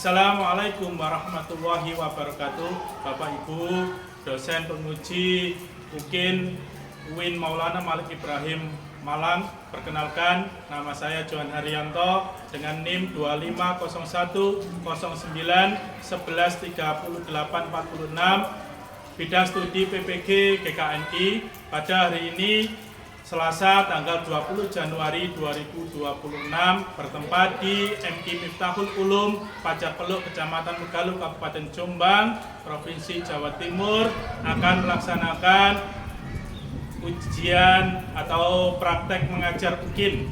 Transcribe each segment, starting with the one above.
Assalamualaikum warahmatullahi wabarakatuh. Bapak Ibu, dosen penguji UIN Maulana Malik Ibrahim Malang. Perkenalkan, nama saya Johan Haryanto dengan NIM 250109113846, bidang studi PPG GKNI. Pada hari ini Selasa tanggal 20 Januari 2026 bertempat di MI Miftahul Ulum, Pajapeluk, Kecamatan Megaluh, Kabupaten Jombang, Provinsi Jawa Timur, akan melaksanakan ujian atau praktek mengajar UIN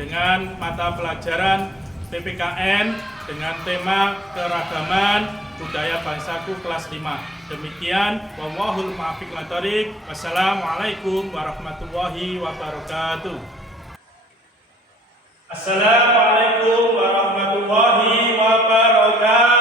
dengan mata pelajaran PPKN dengan tema keragaman budaya bangsaku kelas 5. Demikian, wallahul muwaffiq ila thoriq. Wassalamualaikum warahmatullahi wabarakatuh. Assalamualaikum warahmatullahi wabarakatuh.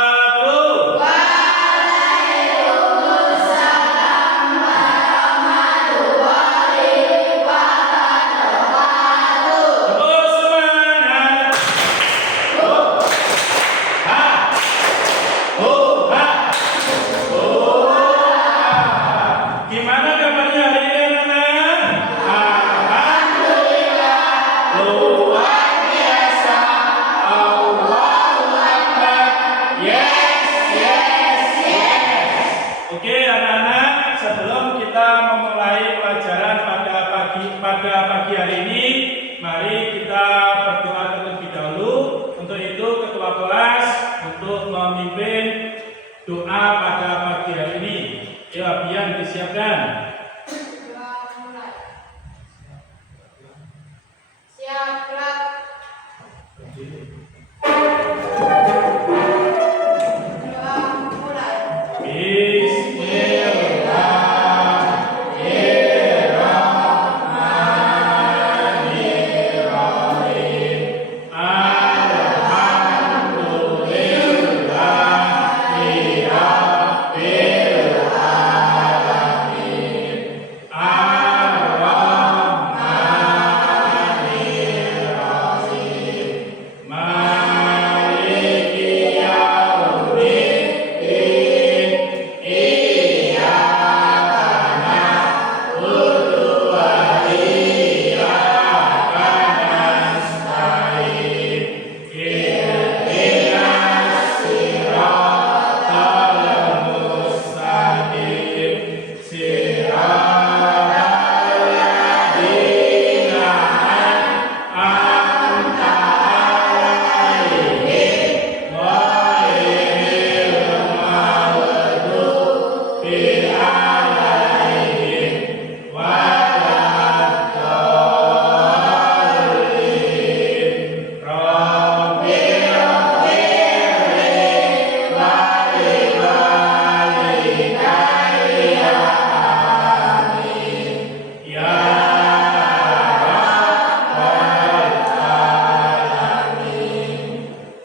Gimana kabarnya hari ini, anak-anak? Alhamdulillah, luar biasa. Allahu Akbar. Yes. Oke, anak-anak, sebelum kita memulai pelajaran pada pagi hari ini, mari kita berdoa terlebih dahulu. Untuk itu, ketua kelas untuk memimpin doa pada pagi hari ini. Ya, biar disiapkan. Siap, gerak. Doa mulai. Bismillahirrahmanirrahim.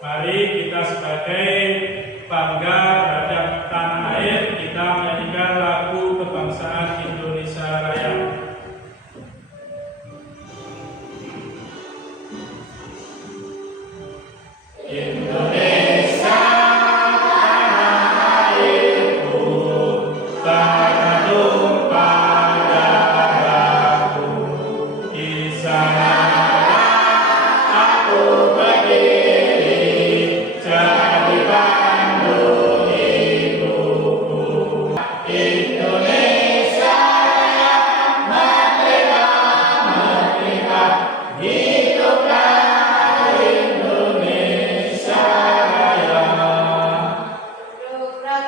Mari kita sebagai bangga terhadap tanah air, kita menyanyikan lagu kebangsaan Indonesia Raya. Indonesia tanah airku, tanah tumpah darahku, di sana aku berdiri jadi pandu hidupku. Indonesia yang merdeka, hiduplah Indonesia Raya. Gerak.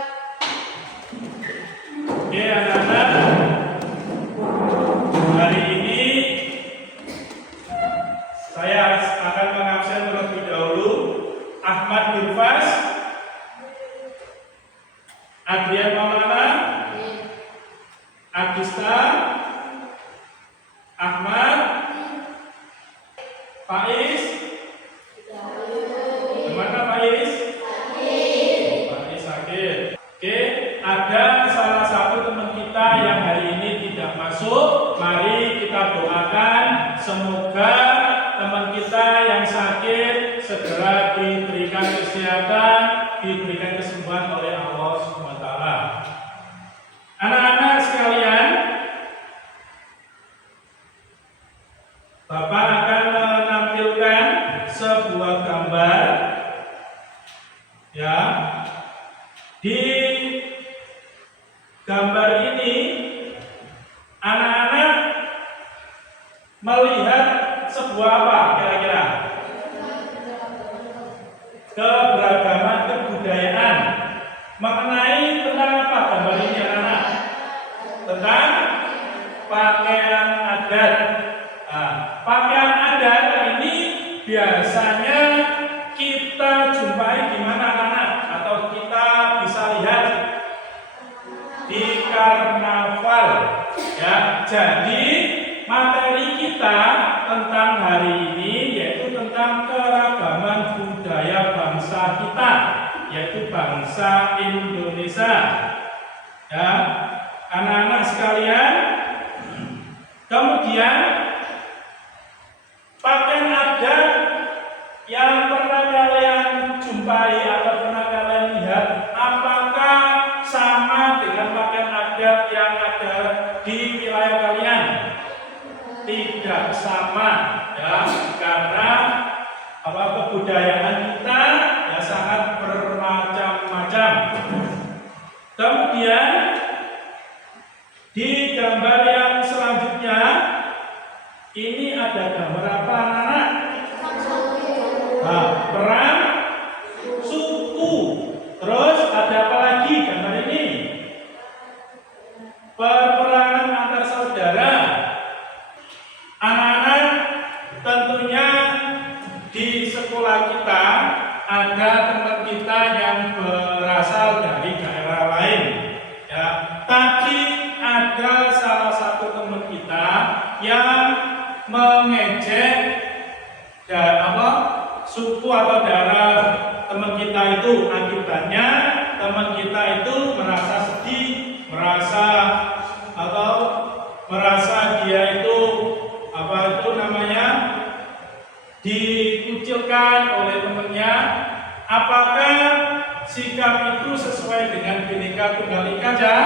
Oke, anak-anak, hari ini saya akan mengabsen terlebih dahulu Ahmad Yurfas, Adrian Maulana, Agista, Ahmad, Faiz. Gimana Faiz? Faiz sakit. Oke, ada salah satu teman kita yang hari ini tidak masuk. Mari kita doakan semoga teman kita yang sakit segera diberikan kesehatan Bapak akan menampilkan sebuah gambar, ya. Di gambar ini anak-anak melihat sebuah apa kira-kira? Keberagaman kebudayaan. Mengenai tentang apa gambar ini anak-anak? Tentang pakaian adat. Nah, pakaian adat ini biasanya kita jumpai di mana anak-anak? Atau kita bisa lihat di karnaval, ya. Jadi materi kita tentang hari ini yaitu tentang keragaman budaya bangsa kita, yaitu bangsa Indonesia, ya anak-anak sekalian. Kemudian pakaian adat yang pernah kalian jumpai atau pernah kalian lihat, apakah sama dengan pakaian adat yang ada di wilayah kalian? Tidak sama, ya, karena kebudayaan kita ya sangat bermacam-macam. Kemudian di gambar yang selanjutnya ini ada gambar apa anak-anak? Nah, perang suku. Terus ada apa lagi gambar ini? Peperangan antar saudara. Anak-anak, tentunya di sekolah kita ada teman kita yang berasal dari daerah lain, ya. Tapi ada salah satu teman kita yang mengejek suku atau daerah teman kita itu. Akibatnya teman kita itu merasa sedih, merasa dia itu dikucilkan oleh temannya. Apakah sikap itu sesuai dengan Bhinneka Tunggal Ika? Tidak.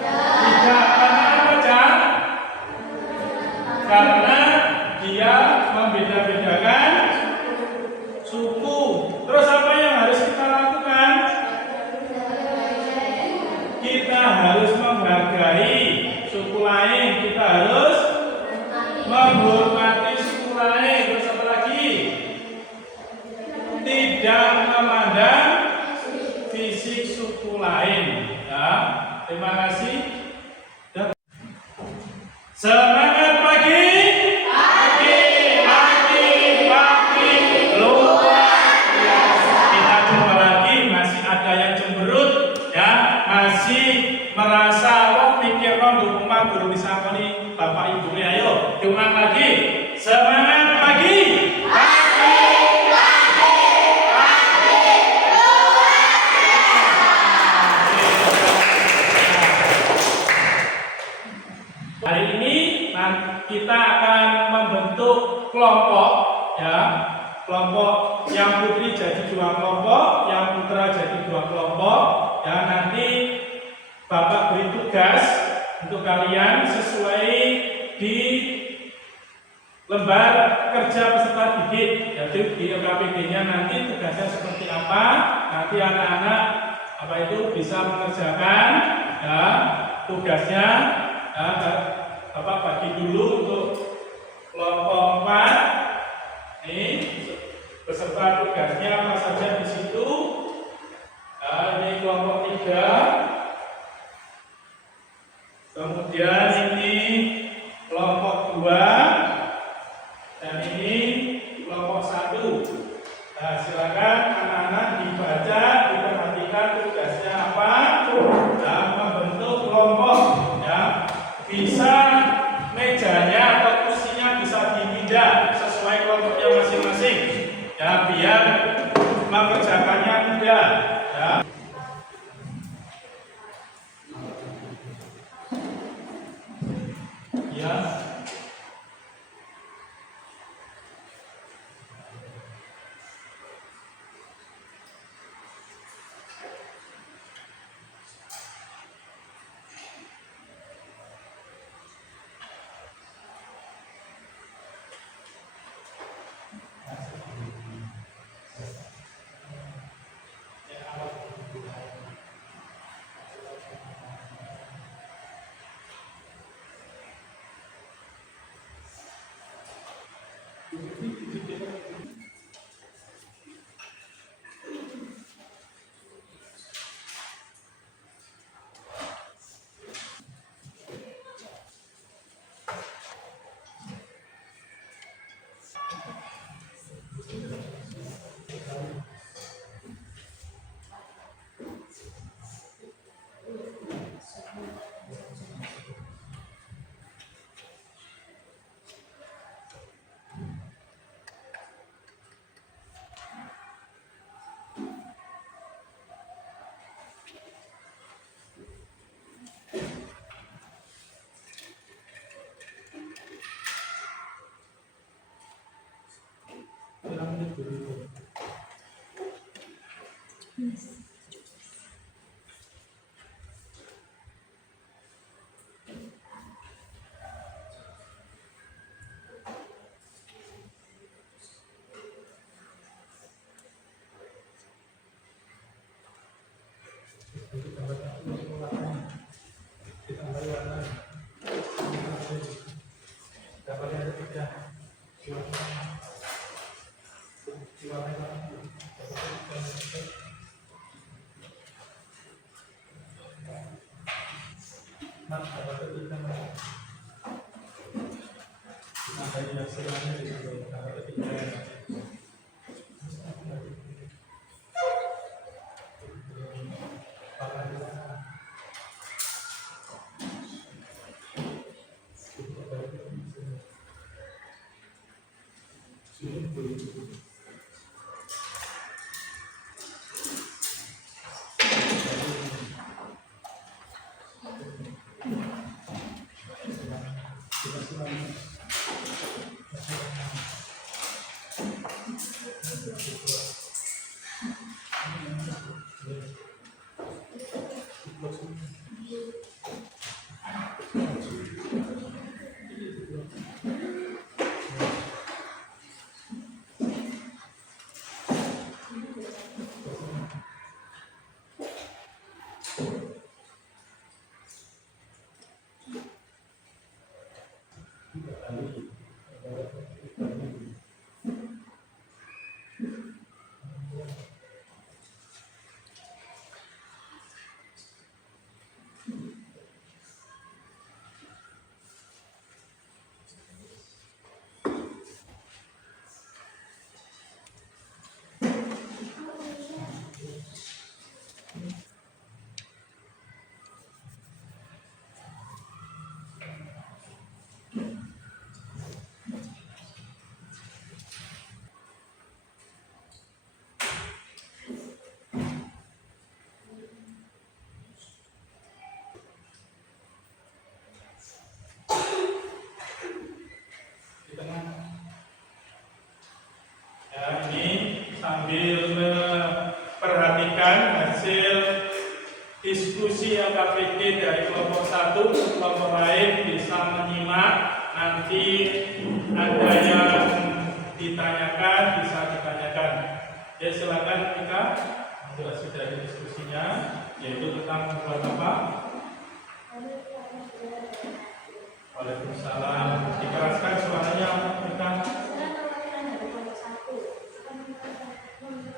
Karena apa? Karena dia membeda-bedakan suku. Terus apa yang harus kita lakukan? Kita harus menghargai suku lain. Kita harus menghormati suku lain. Terus apa lagi? Tidak memandang fisik suku lain. Ya, terima kasih. Semangat pagi. Luar biasa. Kita jumpa lagi. Masih ada yang cemberut, ya, masih merasa mikir dukung guru disangkoni bapak ibu. Ayo diulang lagi. Semangat pagi. Hari ini kita akan membentuk kelompok, ya. Kelompok yang putri jadi 2 kelompok, yang putra jadi 2 kelompok. Ya, nanti Bapak beri tugas untuk kalian sesuai di lembar kerja peserta didik. Jadi di LKPD-nya nanti tugasnya seperti apa? Nanti anak-anak bisa mengerjakan, ya, tugasnya. Ya, Bapak bagi dulu untuk kelompok 4. Ini beserta tugasnya apa saja di situ. Nah, ini kelompok 3. Kemudian ini kelompok 2. Dan ini kelompok 1. Nah, silakan anak-anak dibaca, diperhatikan tugasnya apa, dan membentuk kelompok, ya. Bisa mejanya atau kursinya bisa dipindah sesuai kelompoknya masing-masing, ya, biar mengerjakannya mudah, ya. Ya. Sambil memperhatikan hasil diskusi LKPD dari kelompok 1, kelompok lain bisa menyimak. Nanti ada yang ditanyakan, bisa ditanyakan. Ya silakan kita menjelaskan dari diskusinya, yaitu tentang membuat apa? Waalaikumsalam. Dikeraskan suaranya kita.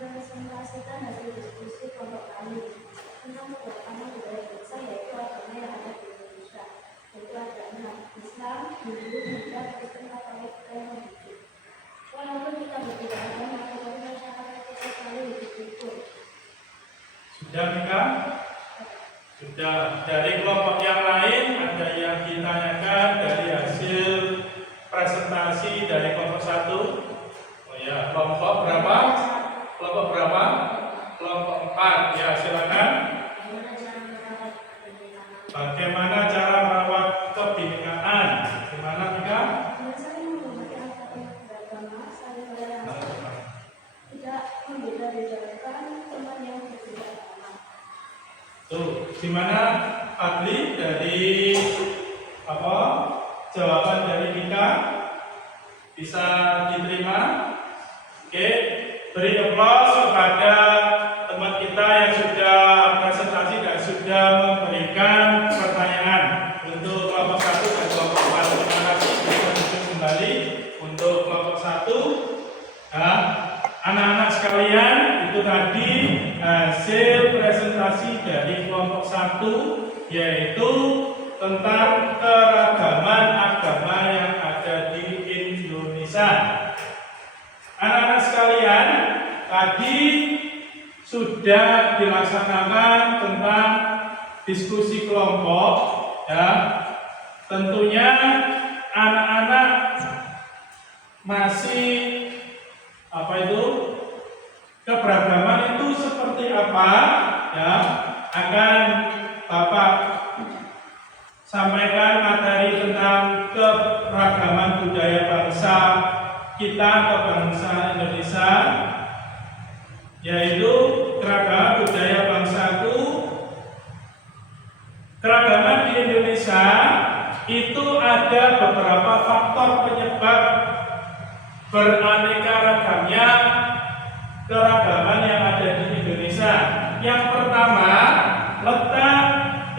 Presentasikan hasil diskusi kelompok kami tentang beberapa budaya bangsa yaitu agama yang ada di Indonesia, yaitu agama Islam, Hindu, Buddha, Kristen, Katolik, dan Konghucu. Walaupun kita berbeda agama, tetapi masyarakat kita selalu hidup rukun. Sudah Mika? Sudah. Dari kelompok yang lain ada yang ditanyakan dari hasil presentasi dari kelompok 1? Oh ya, kelompok berapa? Kelompok berapa? Kelompok 4. Ya, silakan. Bagaimana cara merawat kebinekaan? Gimana, Mika? Saling menghormati antar beragama, saling toleransi, tidak membeda-bedakan teman yang berbeda agama. Tuh, gimana Adli dari apa? Jawaban dari Mika bisa diterima? Oke. Beri aplaus kepada teman kita yang sudah presentasi dan sudah memberikan pertanyaan untuk kelompok 1 dan kelompok 4. Terima kasih. Kita lanjut kembali untuk kelompok kelompok 1. Nah, anak-anak sekalian, itu tadi hasil presentasi dari kelompok 1, yaitu tentang keragaman agama yang ada di Indonesia. Anak-anak sekalian, tadi sudah dilaksanakan tentang diskusi kelompok, ya. Tentunya anak-anak masih keberagaman itu seperti apa, ya, akan Bapak sampaikan materi tentang keberagaman budaya bangsa kita, kebangsa Indonesia, yaitu keragaman budaya bangsaku. Keragaman di Indonesia itu ada beberapa faktor penyebab beraneka ragamnya keragaman yang ada di Indonesia. Yang pertama, letak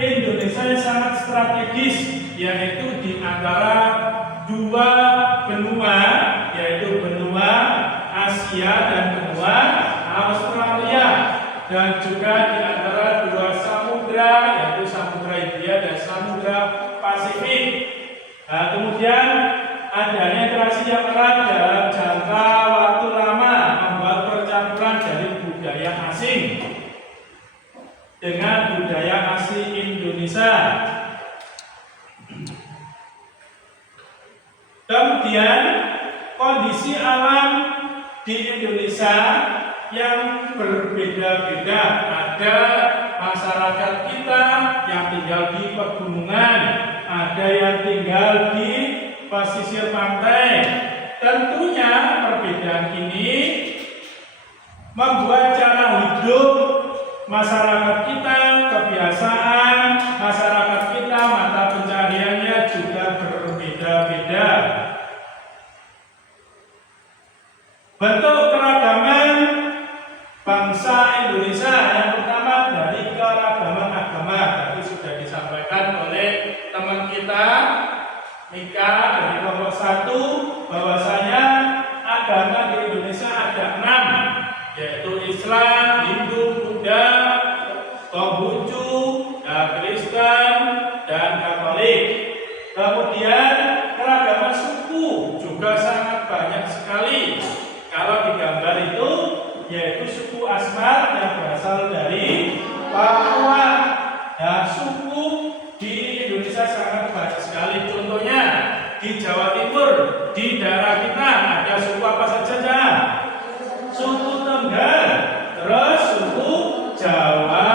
Indonesia yang sangat strategis, yaitu di antara dua benua, yaitu benua Asia dan benua Australia, dan juga di antara dua samudra, yaitu Samudra Hindia dan Samudra Pasifik. Nah, kemudian adanya interaksi yang erat dalam jangka waktu lama membuat percampuran dari budaya asing dengan budaya asli Indonesia. Kemudian kondisi alam di Indonesia yang berbeda-beda. Ada masyarakat kita yang tinggal di pegunungan, ada yang tinggal di pesisir pantai. Tentunya perbedaan ini membuat cara hidup masyarakat kita, kebiasaan masyarakat kita, mata pencahariannya juga berbeda-beda. Bentuk keragaman bangsa Indonesia yang pertama dari keragaman agama, tadi sudah disampaikan oleh teman kita Mika dari kelompok 1, bahwasanya agama di Indonesia ada 6, yaitu Islam, Hindu, Buddha, Konghucu, Kristen, dan Katolik. Kemudian keragaman suku juga sangat banyak sekali. Kalau digambar itu yaitu suku Asmat yang berasal dari Papua. Nah, suku di Indonesia sangat banyak sekali. Contohnya di Jawa Timur, di daerah kita ada suku apa saja? Suku Tengger, terus suku Jawa,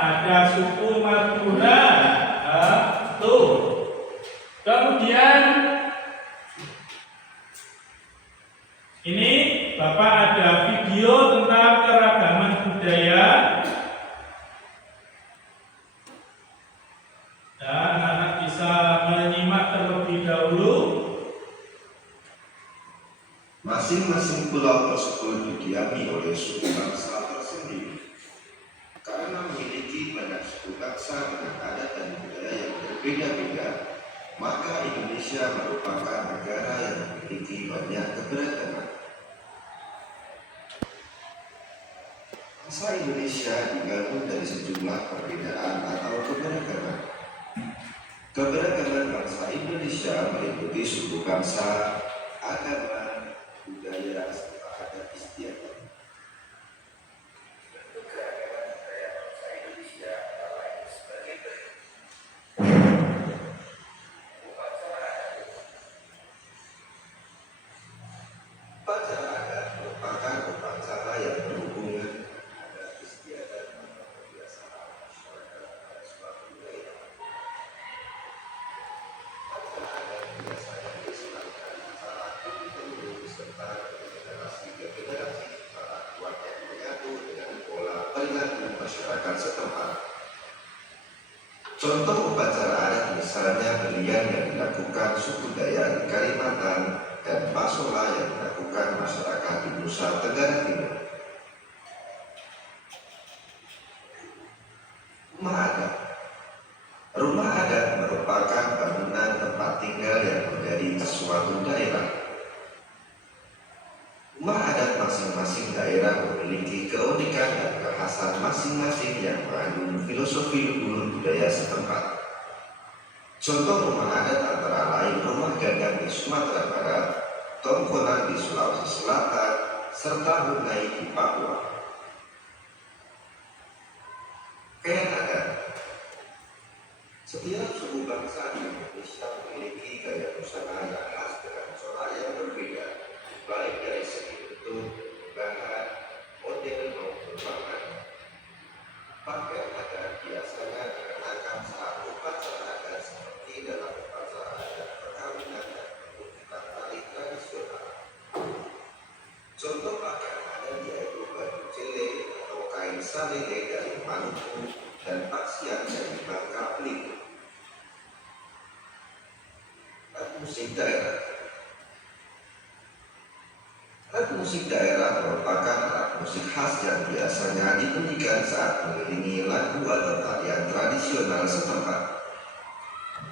ada suku Madura. Nah, tuh. Kemudian ini Bapak ada video tentang keragaman budaya. Dan anak bisa menyimak terlebih dahulu. Masing-masing pulau tersebut didiami oleh suku bangsa tersendiri. Karena memiliki banyak suku bangsa dengan adat dan budaya yang berbeda-beda, maka Indonesia merupakan negara yang memiliki banyak keberagaman. Bangsa Indonesia digabung dari sejumlah perbedaan atau keberagaman. Keberagaman bangsa Indonesia meliputi suku bangsa, agama, budaya, serta adat istiadat. Bentuk keragaman budaya bangsa Indonesia antara lain sebagai berikut. Upacara adat merupakan upacara yang berhubungan dengan adat istiadat atau kebiasaan masyarakat pada suatu wilayah. Upacara adat biasanya diselenggarakan antara turun-temurun serta dari generasi ke generasi para keluarga menyatu dengan pola perilaku masyarakat setempat. Contoh upacara adat misalnya belian yang dilakukan suku Dayak di Kalimantan dan Pasola yang dilakukan masyarakat di Nusa Tenggara Timur. Rumah adat. Rumah adat merupakan bangunan tempat tinggal yang menjadi suatu daerah. kekhasan masing-masing yang mengandung filosofi luhur budaya setempat. Contoh rumah adat antara lain rumah Gadang di Sumatera Barat, Tongkonan di Sulawesi Selatan, serta Hunai di Papua. Kayak ada, setiap suku bangsa di Indonesia memiliki gaya busana yang khas dengan corak yang berbeda, baik dari segi bentuk, bahan, model maupun warna. Pakaian adat biasanya dikenakan saat upacara adat seperti dalam upacara adat perkawinan dan pertunjukan tari tradisional. Contoh pakaian adat yaitu baju cele atau kain salele dari Maluku dan paksian dari Bangka Belitung. Alat musik daerah. Alat musik daerah merupakan alat musik khas yang biasanya dibunyikan saat mengiringi lagu atau tarian tradisional setempat.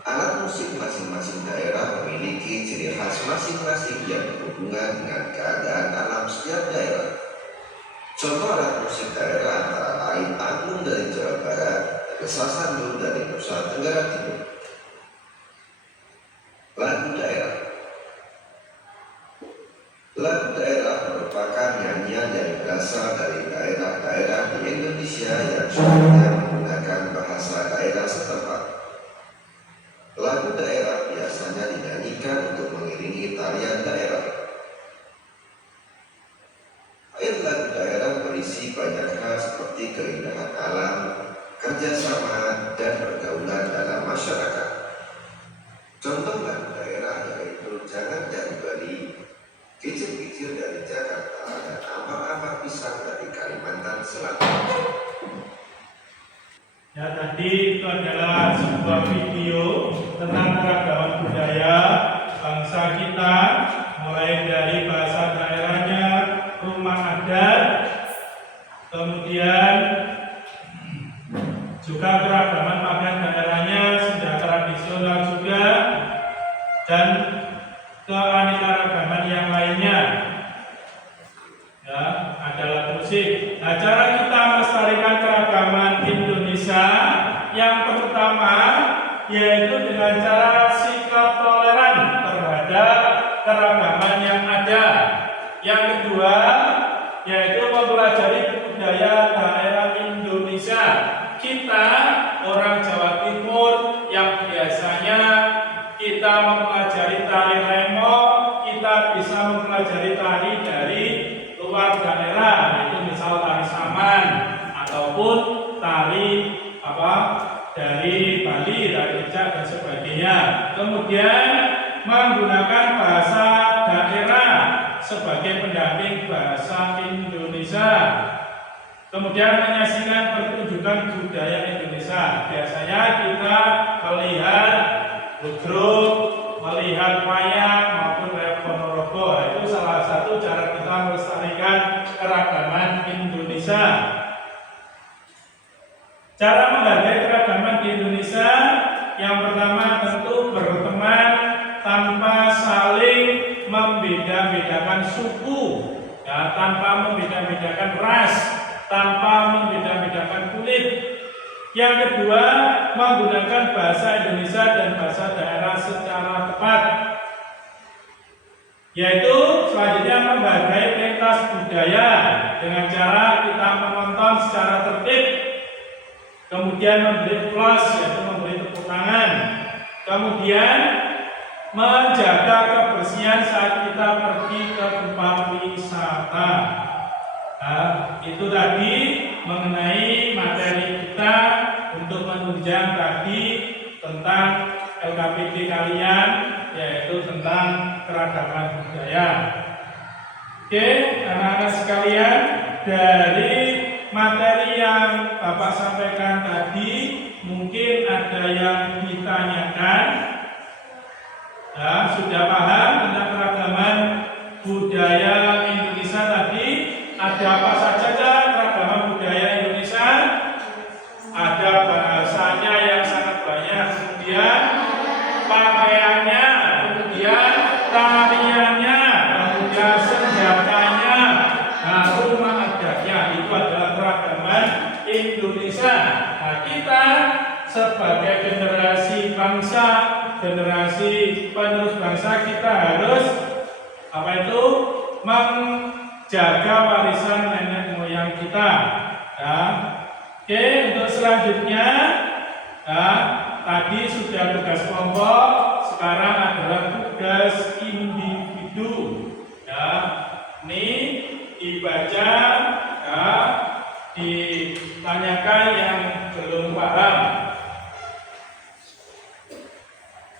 Alat musik masing-masing daerah memiliki ciri khas masing-masing yang berhubungan dengan keadaan alam setiap daerah. Contoh alat musik daerah antara lain angklung dari Jawa Barat, Sasandu dari Nusa Tenggara Timur. Lagu daerah. Lagu daerah merupakan nyanyian yang berasal dari daerah-daerah di Indonesia yang semuanya menggunakan bahasa daerah setempat. Lagu daerah biasanya dinyanyikan untuk mengiringi tarian daerah. Ayat lagu daerah berisi banyak hal seperti keindahan alam, kerjasama, dan pergaulan dalam masyarakat. Contoh lagu daerah yaitu Jangan dari Bali, Kicil-kicil dari Jakarta, dan Amar-amar pisang dari Kalimantan Selatan. Ya, tadi itu adalah sebuah video tentang keragaman budaya bangsa kita, mulai dari bahasa daerahnya, rumah adat, kemudian juga keragaman pakaian daerahnya, sudah tradisional juga, dan keanekaragaman yang lainnya. Ya, adalah musik. Nah, cara kita melestarikan keragaman Indonesia yang pertama yaitu dengan cara sikap toleran terhadap keragaman yang ada. Yang kedua yaitu mempelajari budaya daerah Indonesia. Kita orang Jawa Timur yang biasanya kita mempelajari tari remo, kita bisa mempelajari tari dari luar daerah, yaitu misal tari saman ataupun tari dari Bali, dari Ejak dan sebagainya. Kemudian menggunakan bahasa daerah sebagai pendamping bahasa Indonesia. Kemudian menyaksikan pertunjukan budaya Indonesia. Biasanya kita melihat ludruk, melihat wayang maupun wayang Ponorogo. Itu salah satu cara kita melestarikan keragaman Indonesia. Cara menghargai keragaman di Indonesia, yang pertama tentu berteman tanpa saling membeda-bedakan suku, ya, tanpa membeda-bedakan ras, tanpa membeda-bedakan kulit. Yang kedua, menggunakan bahasa Indonesia dan bahasa daerah secara tepat, yaitu selanjutnya menghargai pentas budaya dengan cara kita menonton secara tertib, kemudian memberi plus, yaitu memberi tepuk tangan, kemudian menjaga kebersihan saat kita pergi ke tempat wisata. Nah, itu tadi mengenai materi kita untuk menunjang tadi tentang LKPD kalian, yaitu tentang keragaman budaya. Oke, anak-anak sekalian, dari materi yang Bapak sampaikan tadi, mungkin ada yang ditanyakan. Ya, sudah paham tentang keragaman budaya Indonesia tadi? Ada apa saja keragaman budaya Indonesia? Ada bahasanya yang sangat banyak, kemudian pakaiannya, kemudian tariannya, kemudian senjatanya, nah, rumah adatnya. Itu adalah keragaman Indonesia. Nah, kita sebagai generasi bangsa, generasi penerus bangsa, kita harus apa itu? Menjaga warisan nenek moyang kita. Ya. Oke, untuk selanjutnya, ya, tadi sudah tugas kelompok, sekarang adalah tugas individu. Ya, ini dibaca, ya, ditanyakan yang belum paham.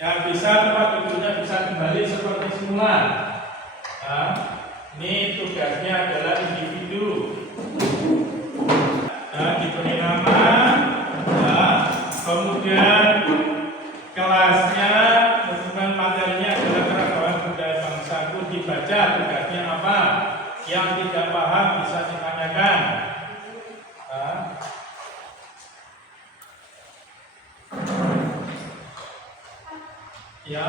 Yang bisa tempat duduknya bisa kembali seperti semula. Ya, ini tugasnya adalah individu. Ya, diberi nama, ya, kemudian kelasnya, kemudian materinya adalah keragaman budaya bangsaku, dibaca tugasnya apa, yang tidak paham bisa ditanyakan. Ya,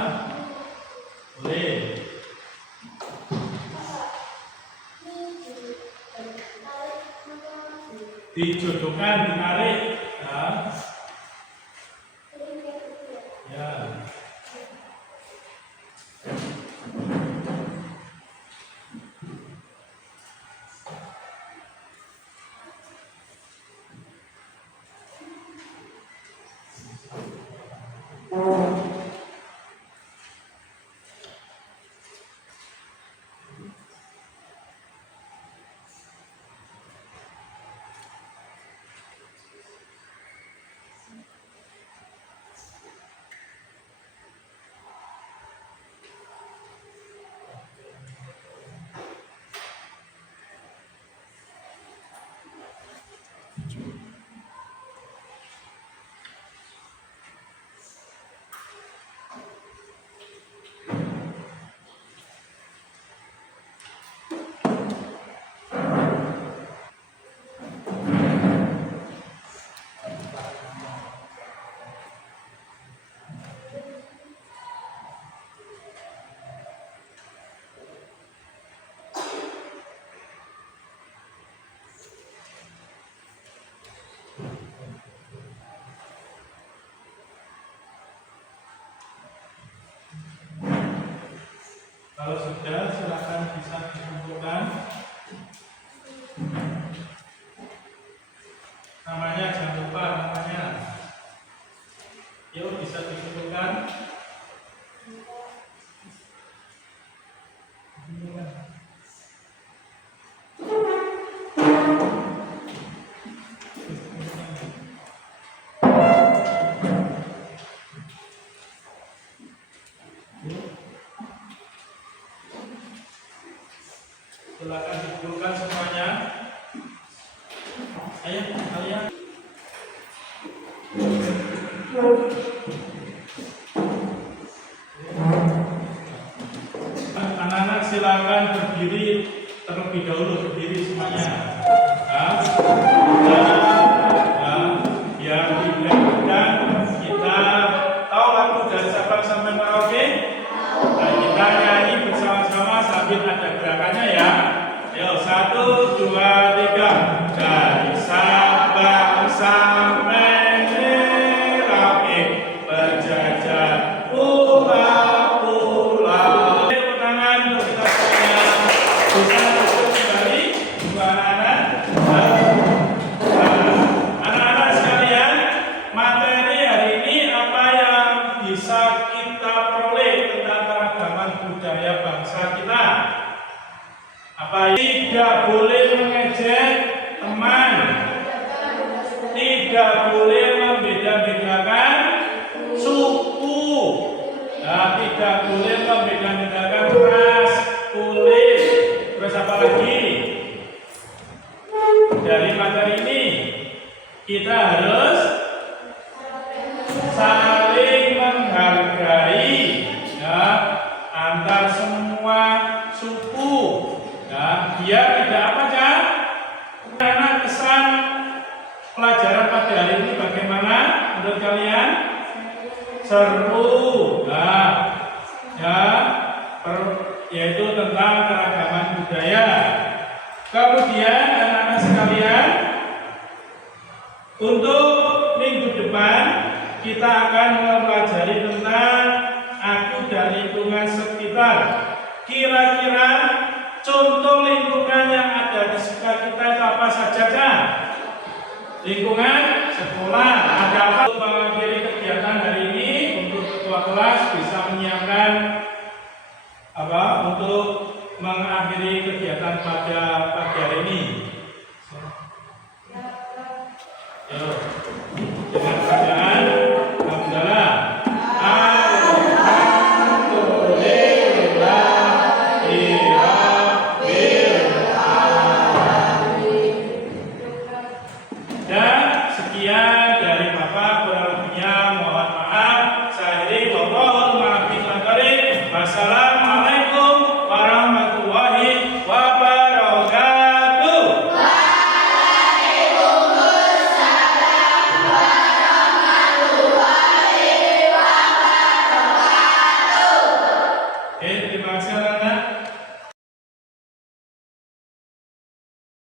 boleh. Dijodohkan, ditarik. Ya. Ya. Kalau sudah, silakan bisa dikumpulkan. Namanya jangan lupa namanya. Yuk bisa dikumpulkan. Silakan dikumpulkan semuanya. Ayo kalian. Anak-anak silakan berdiri terlebih dahulu, berdiri semuanya. Biar tidak kita tahu lagu dari Sabang sampai Merauke. Nah, kita nyanyi bersama-sama sambil ada gerakannya ya. Ayo 1, 2, 3. Dari Sabang sampai Merauke, berjajar pulau-pulau. Tangan untuk kita semuanya. Bisa duduk kembali, dua anak-anak. Anak-anak sekalian, materi hari ini apa yang bisa kita peroleh tentang keragaman budaya bangsa kita? Apa? Tidak boleh mengejek teman, tidak boleh membeda-bedakan suku, nah, tidak boleh membeda-bedakan ras, kulit, terus apa lagi? Dari materi ini kita harus saling menghargai, ya, antar semua suku. Nah, biar tidak apa ya? Karena kesan pelajaran pada hari ini bagaimana menurut kalian? Seru, nah, ya, yaitu tentang keragaman budaya. Kemudian anak-anak sekalian, kita akan mempelajari tentang aku dan lingkungan sekitar. Kira-kira contoh lingkungan yang ada di sekitar kita itu apa saja kan? Lingkungan sekolah. Ada apa? Untuk mengakhiri kegiatan hari ini, untuk ketua kelas bisa menyiapkan apa untuk mengakhiri kegiatan pada pagi hari ini.